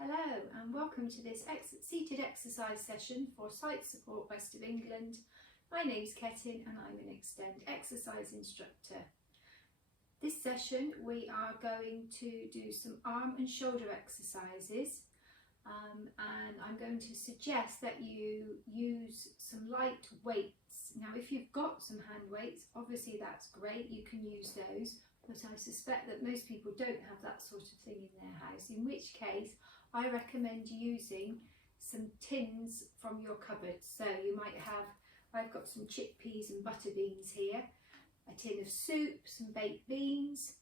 Hello and welcome to this seated exercise session for Sight Support West of England. My name's Ketyn and I'm an Extend exercise instructor. This session we are going to do some arm and shoulder exercises and I'm going to suggest that you use some light weights. Now if you've got some hand weights, obviously that's great, you can use those, but I suspect that most people don't have that sort of thing in their house, in which case I recommend using some tins from your cupboard. So you might have, I've got some chickpeas and butter beans here, a tin of soup, some baked beans,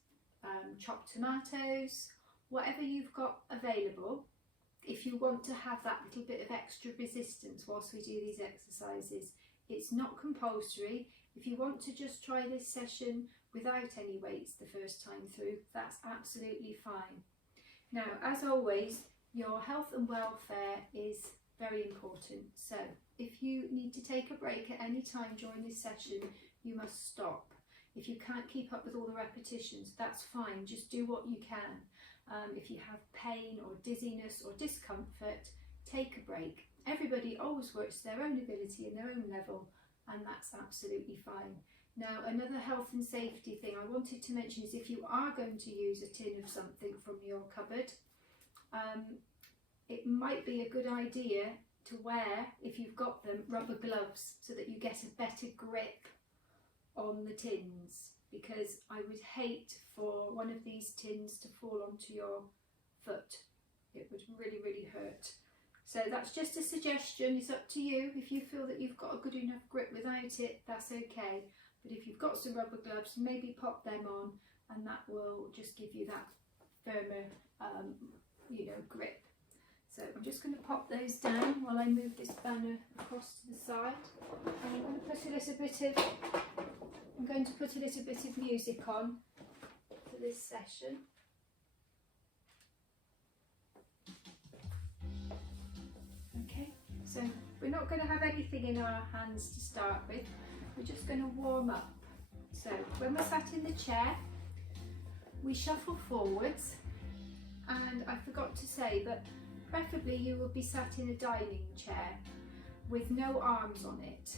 chopped tomatoes, whatever you've got available. If you want to have that little bit of extra resistance whilst we do these exercises, it's not compulsory. If you want to just try this session without any weights the first time through, that's absolutely fine. Now, as always, your health and welfare is very important. So if you need to take a break at any time during this session, you must stop. If you can't keep up with all the repetitions, that's fine, just do what you can. If you have pain or dizziness or discomfort, take a break. Everybody always works to their own ability and their own level, and that's absolutely fine. Now, another health and safety thing I wanted to mention is if you are going to use a tin of something from your cupboard, it might be a good idea to wear, if you've got them, rubber gloves so that you get a better grip on the tins, because I would hate for one of these tins to fall onto your foot. It would really, really hurt. So that's just a suggestion, it's up to you. If you feel that you've got a good enough grip without it, that's okay. But if you've got some rubber gloves, maybe pop them on and that will just give you that firmer, grip. So I'm just going to pop those down while I move this banner across to the side. And I'm going to put a little bit of music on for this session. Okay, so we're not going to have anything in our hands to start with. We're just going to warm up. So when we're sat in the chair, we shuffle forwards, and I forgot to say, but preferably you will be sat in a dining chair with no arms on it.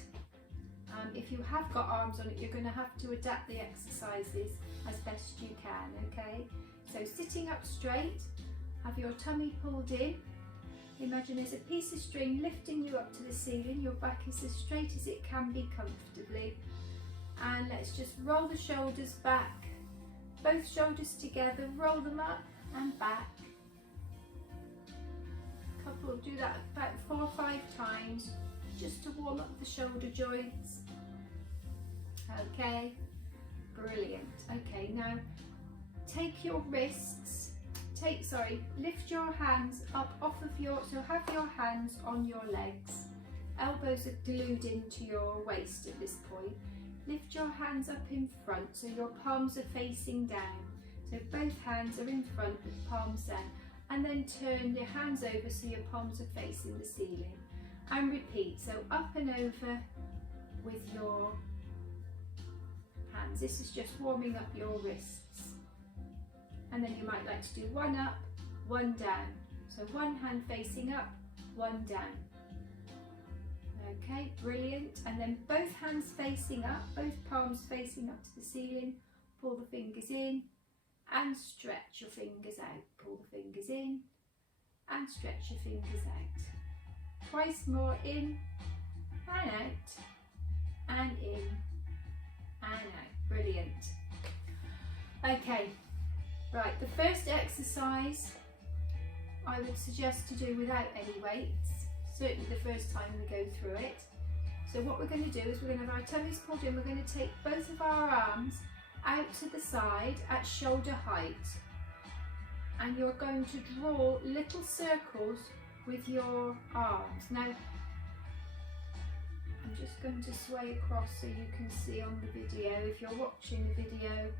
If you have got arms on it, you're going to have to adapt the exercises as best you can, okay? So sitting up straight, have your tummy pulled in. Imagine there's a piece of string lifting you up to the ceiling. Your back is as straight as it can be comfortably. And let's just roll the shoulders back. Both shoulders together, roll them up and back. Couple do that about 4 or 5 times just to warm up the shoulder joints. Okay, brilliant. Okay, now take your wrists, lift your hands up off of so have your hands on your legs. Elbows are glued into your waist at this point. Lift your hands up in front so your palms are facing down. So both hands are in front with palms down. And then turn your hands over so your palms are facing the ceiling. And repeat, so up and over with your hands. This is just warming up your wrists. And then you might like to do one up, one down. So one hand facing up, one down. Okay, brilliant. And then both hands facing up, both palms facing up to the ceiling. Pull the fingers in and stretch your fingers out. Pull the fingers in and stretch your fingers out. Twice more, in and out, and in and out. Brilliant. Okay, right, the first exercise I would suggest to do without any weights, certainly the first time we go through it. So what we're going to do is we're going to have our tummies pulled in, we're going to take both of our arms out to the side at shoulder height, and you're going to draw little circles with your arms. Now I'm just going to sway across so you can see on the video. If you're watching the video,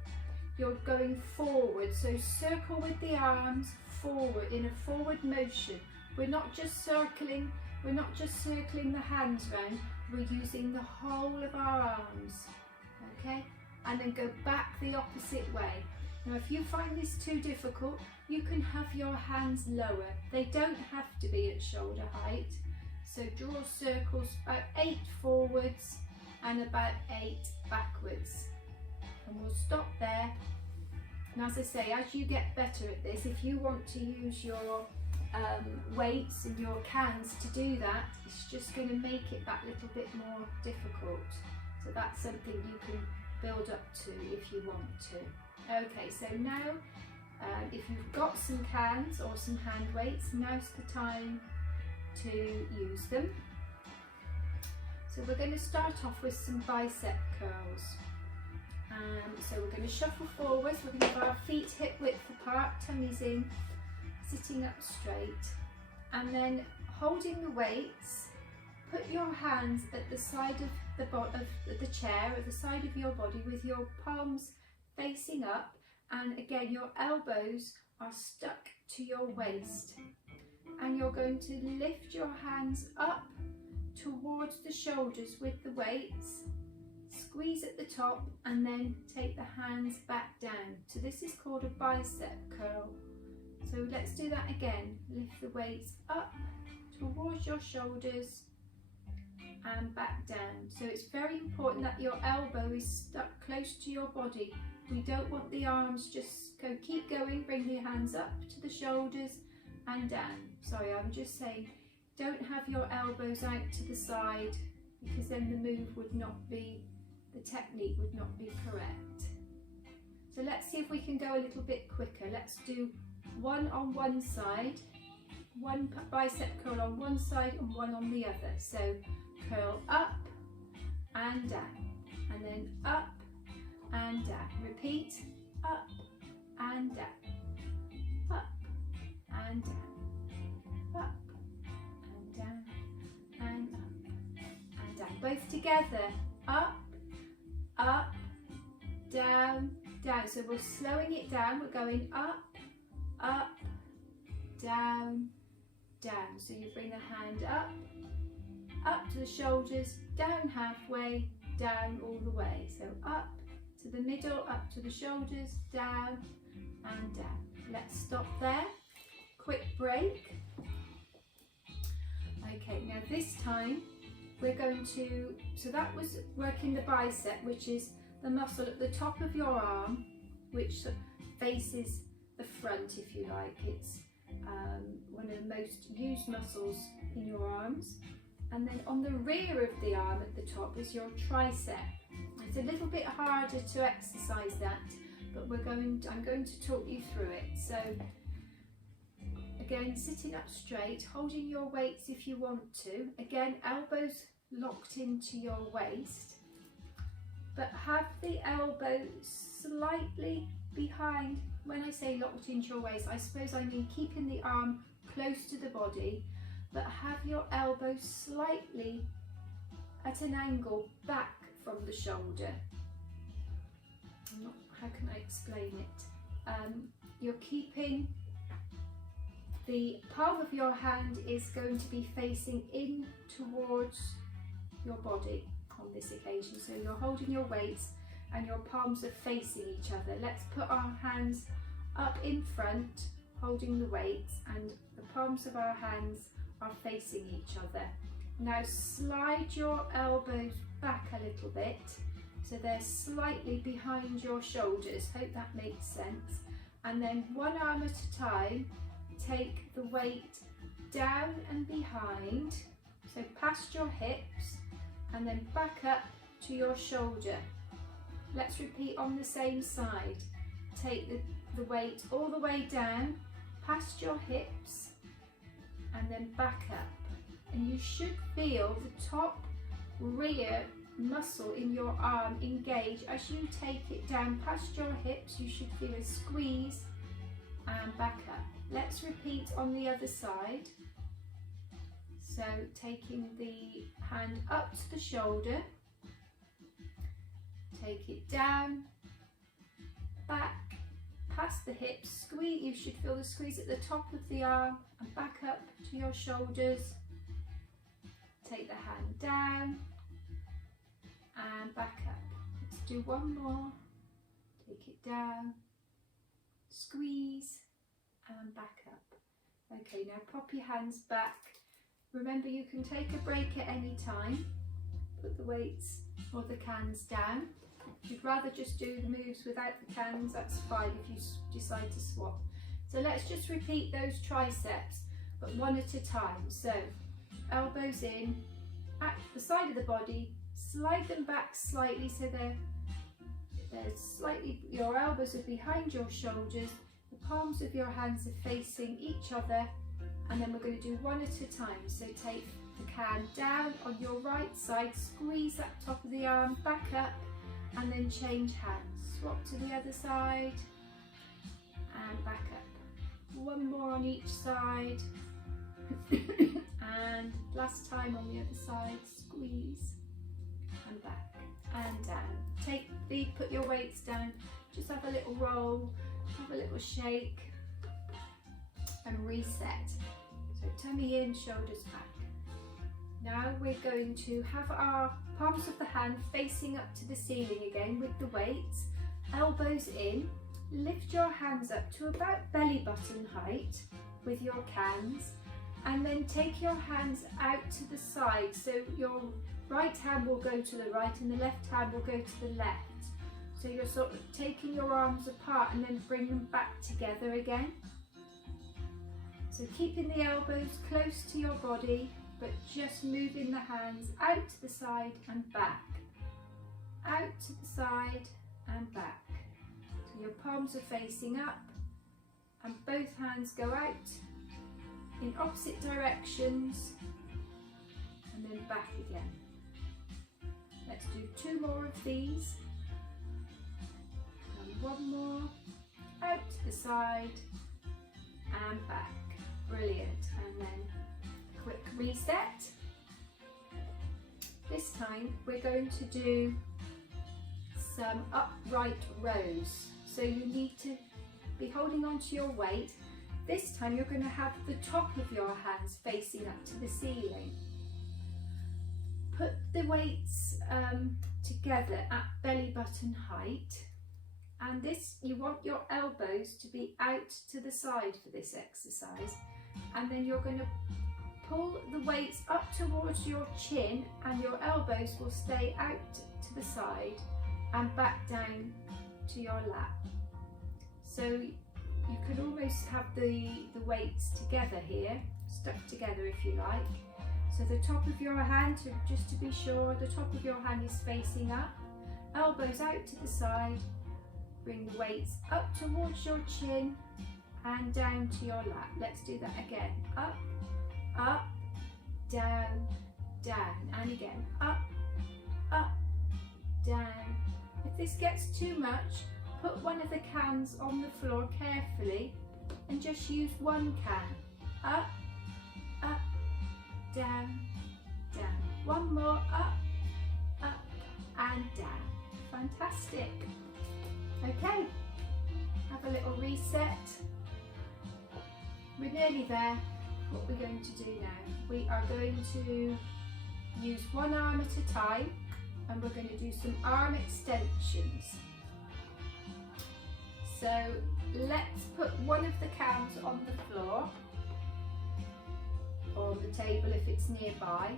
you're going forward, so circle with the arms forward in a forward motion. We're not just circling the hands round, we're using the whole of our arms, okay? And then go back the opposite way. Now if you find this too difficult, you can have your hands lower. They don't have to be at shoulder height. So draw circles about 8 forwards and about 8 backwards. And we'll stop there. And as I say, as you get better at this, if you want to use your weights and your cans to do that, it's just going to make it that little bit more difficult. So that's something you can build up to if you want to. Okay, so now if you've got some cans or some hand weights, now's the time to use them. So we're going to start off with some bicep curls. So we're going to shuffle forwards, we're going to have our feet hip width apart, tummies in, sitting up straight, and then holding the weights, put your hands at the side of the chair, at the side of your body, with your palms facing up, and again your elbows are stuck to your waist, and you're going to lift your hands up towards the shoulders with the weights, squeeze at the top, and then take the hands back down. So this is called a bicep curl. So let's do that again. Lift the weights up towards your shoulders and back down. So it's very important that your elbow is stuck close to your body. We don't want the arms just go, keep going, bring the hands up to the shoulders and down. Sorry, I'm just saying, don't have your elbows out to the side, because then the move would not be, the technique would not be correct. So let's see if we can go a little bit quicker. Let's do one on one side, one bicep curl on one side and one on the other. So curl up and down, and then up and down. Repeat, up and down, up and down, up and down, and up and down. Both together, up, up, down, down. So we're slowing it down, we're going up, up, down, down. So you bring the hand up to the shoulders, down halfway, down all the way. So up to the middle, up to the shoulders, down and down. Let's stop there. Quick break. Okay, now this time we're going to, so that was working the bicep, which is the muscle at the top of your arm, which faces the front, if you like. It's one of the most used muscles in your arms. And then on the rear of the arm at the top is your tricep. It's a little bit harder to exercise that, but I'm going to talk you through it. So again, sitting up straight, holding your weights if you want to. Again, elbows locked into your waist, but have the elbow slightly behind. When I say locked into your waist, I suppose I mean keeping the arm close to the body, but have your elbow slightly at an angle back from the shoulder. How can I explain it? You're keeping the palm of your hand is going to be facing in towards your body on this occasion. So you're holding your weights and your palms are facing each other. Let's put our hands up in front, holding the weights, and the palms of our hands are facing each other. Now slide your elbows back a little bit so they're slightly behind your shoulders. Hope that makes sense. And then one arm at a time, take the weight down and behind, so past your hips, and then back up to your shoulder. Let's repeat on the same side. Take the weight all the way down, past your hips, and then back up. And you should feel the top rear muscle in your arm engage as you take it down past your hips. You should feel a squeeze and back up. Let's repeat on the other side. So taking the hand up to the shoulder, take it down, back, past the hips, squeeze. You should feel the squeeze at the top of the arm and back up to your shoulders. Take the hand down and back up. Let's do one more. Take it down squeeze and back up. Okay, now pop your hands back. Remember, you can take a break at any time. Put the weights or the cans down. If you'd rather just do the moves without the cans, that's fine if you decide to swap. So let's just repeat those triceps, but one at a time. So elbows in, at the side of the body, slide them back slightly so they're slightly, your elbows are behind your shoulders, the palms of your hands are facing each other, and then we're going to do one at a time. So take the can down on your right side, squeeze that top of the arm back up, and then change hands. Swap to the other side and back up. One more on each side. And last time on the other side, squeeze and back and down. Put your weights down, just have a little roll, have a little shake and reset. So tummy in, shoulders back. Now we're going to have our palms of the hand facing up to the ceiling again with the weights, elbows in, lift your hands up to about belly button height with your cans, and then take your hands out to the side. So your right hand will go to the right and the left hand will go to the left. So you're sort of taking your arms apart and then bring them back together again. So keeping the elbows close to your body, but just moving the hands out to the side and back. Out to the side and back. So your palms are facing up and both hands go out in opposite directions and then back again. Let's do 2 more of these. And 1 more. Out to the side and back. Brilliant. And then quick reset. This time we're going to do some upright rows. So you need to be holding on to your weight. This time you're going to have the top of your hands facing up to the ceiling. Put the weights together at belly button height, and this, you want your elbows to be out to the side for this exercise, and then you're going to pull the weights up towards your chin and your elbows will stay out to the side and back down to your lap. So you could almost have the weights together here, stuck together if you like. So the top of your hand, just to be sure, the top of your hand is facing up, elbows out to the side, bring the weights up towards your chin and down to your lap. Let's do that again. Up, up, down, down, and again. Up, up, down. If this gets too much, put one of the cans on the floor carefully and just use one can. Up, up, down, down. One more, up, up, and down. Fantastic. Okay, have a little reset. We're nearly there. What we're going to do now, we are going to use one arm at a time and we're going to do some arm extensions. So let's put one of the cans on the floor or the table if it's nearby,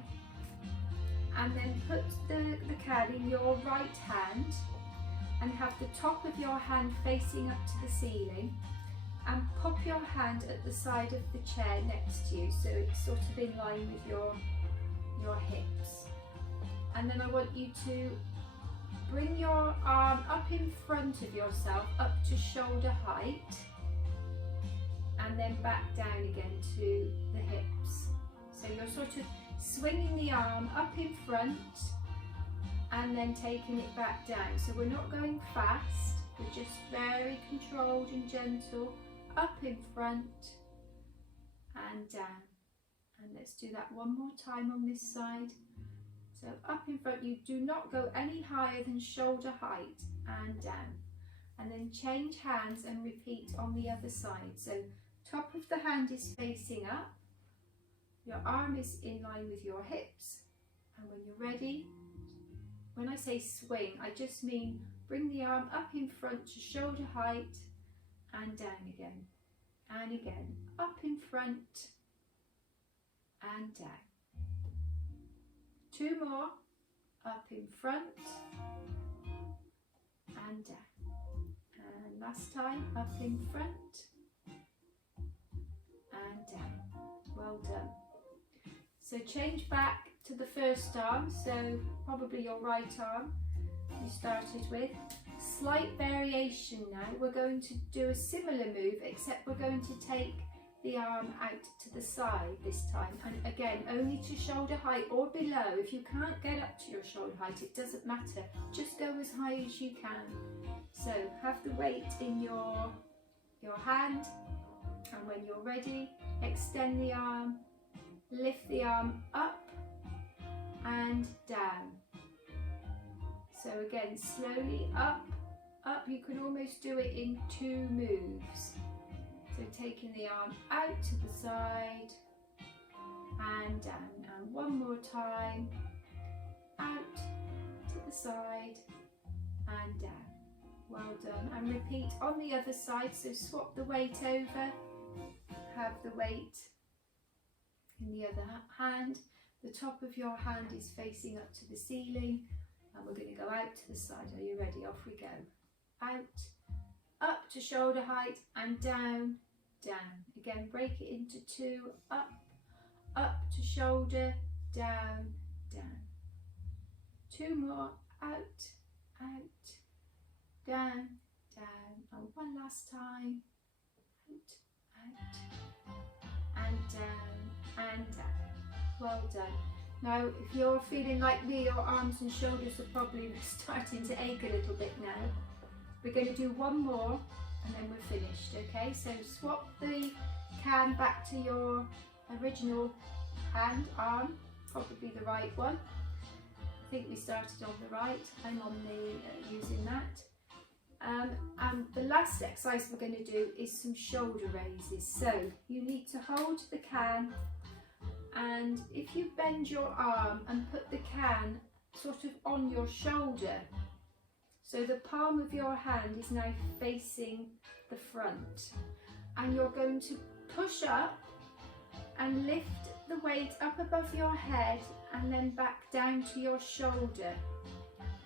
and then put the can in your right hand and have the top of your hand facing up to the ceiling, and pop your hand at the side of the chair next to you so it's sort of in line with your hips. And then I want you to bring your arm up in front of yourself, up to shoulder height, and then back down again to the hips. So you're sort of swinging the arm up in front and then taking it back down. So we're not going fast, we're just very controlled and gentle, up in front and down. And let's do that one more time on this side. So up in front, you do not go any higher than shoulder height, and down. And then change hands and repeat on the other side. So top of the hand is facing up, your arm is in line with your hips, and when you're ready, when I say swing, I just mean bring the arm up in front to shoulder height and down again, and again, up in front and down. 2 more, up in front and down, and last time, up in front and down. Well done. So change back to the first arm, so probably your right arm you started with. Slight variation now. We're going to do a similar move, except we're going to take the arm out to the side this time, and again only to shoulder height or below. If you can't get up to your shoulder height, it doesn't matter, just go as high as you can. So have the weight in your hand, and when you're ready, extend the arm, lift the arm up and down. So again, slowly up, up. You can almost do it in 2 moves. So taking the arm out to the side and down, and one more time, out to the side and down. Well done, and repeat on the other side. So swap the weight over, have the weight in the other hand. The top of your hand is facing up to the ceiling, and we're going to go out to the side. Are you ready? Off we go. Out, up to shoulder height and down, down. Again, break it into 2, up, up to shoulder, down, down. 2 more, out, out, down, down. And one last time, out, and down, and down. Well done. Now, if you're feeling like me, your arms and shoulders are probably starting to ache a little bit now. We're going to do one more and then we're finished, okay? So swap the can back to your original hand, arm, probably the right one. I think we started on the right, I'm on the using that. And the last exercise we're going to do is some shoulder raises. So you need to hold the can, and if you bend your arm and put the can sort of on your shoulder, so the palm of your hand is now facing the front, and you're going to push up and lift the weight up above your head and then back down to your shoulder.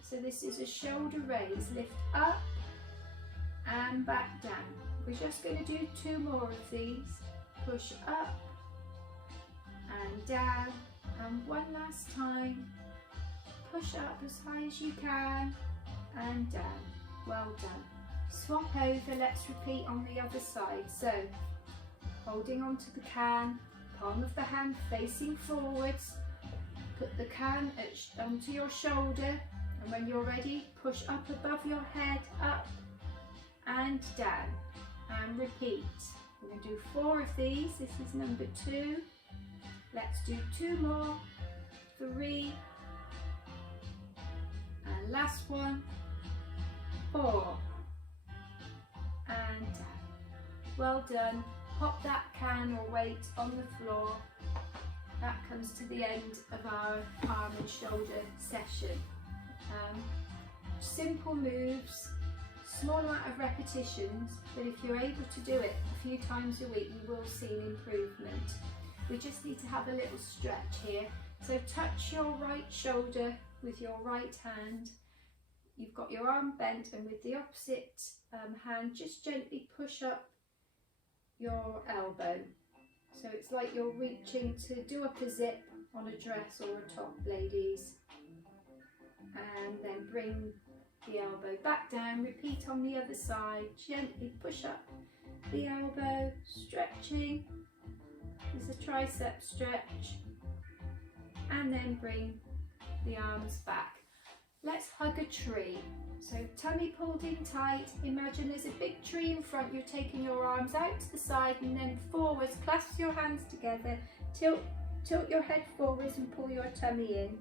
So this is a shoulder raise. Lift up and back down. We're just going to do 2 more of these. Push up and down, and one last time. Push up as high as you can and down. Well done. Swap over. Let's repeat on the other side. So holding onto the can, palm of the hand facing forwards. Put the can onto your shoulder, and when you're ready, push up above your head, up and down, and repeat. We're going to do 4 of these. This is number 2. Let's do 2 more, 3, and last one, 4, and down. Well done. Pop that can or weight on the floor. That comes to the end of our arm and shoulder session. Simple moves, small amount of repetitions, but if you're able to do it a few times a week, you will see an improvement. We just need to have a little stretch here. So touch your right shoulder with your right hand. You've got your arm bent, and with the opposite hand, just gently push up your elbow. So it's like you're reaching to do up a zip on a dress or a top, ladies. And then bring the elbow back down. Repeat on the other side. Gently push up the elbow, stretching. There's a tricep stretch. And then bring the arms back. Let's hug a tree. So tummy pulled in tight. Imagine there's a big tree in front. You're taking your arms out to the side and then forwards. Clasp your hands together. Tilt your head forwards and pull your tummy in.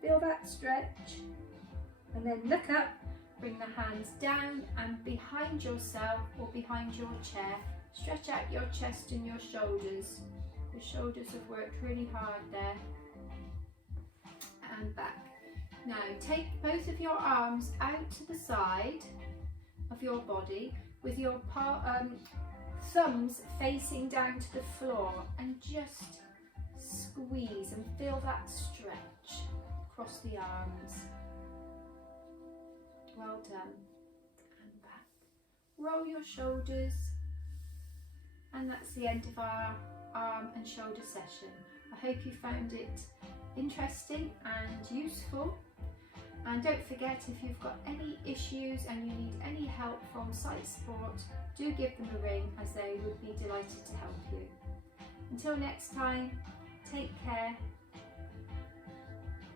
Feel that stretch. And then look up. Bring the hands down and behind yourself or behind your chair. Stretch out your chest and your shoulders. The shoulders have worked really hard there. And back. Now take both of your arms out to the side of your body. with your thumbs facing down to the floor, and just squeeze and feel that stretch across the arms. Well done. And back. Roll your shoulders. And that's the end of our arm and shoulder session. I hope you found it interesting and useful. And don't forget, if you've got any issues and you need any help from Sight Support, do give them a ring, as they would be delighted to help you. Until next time, take care.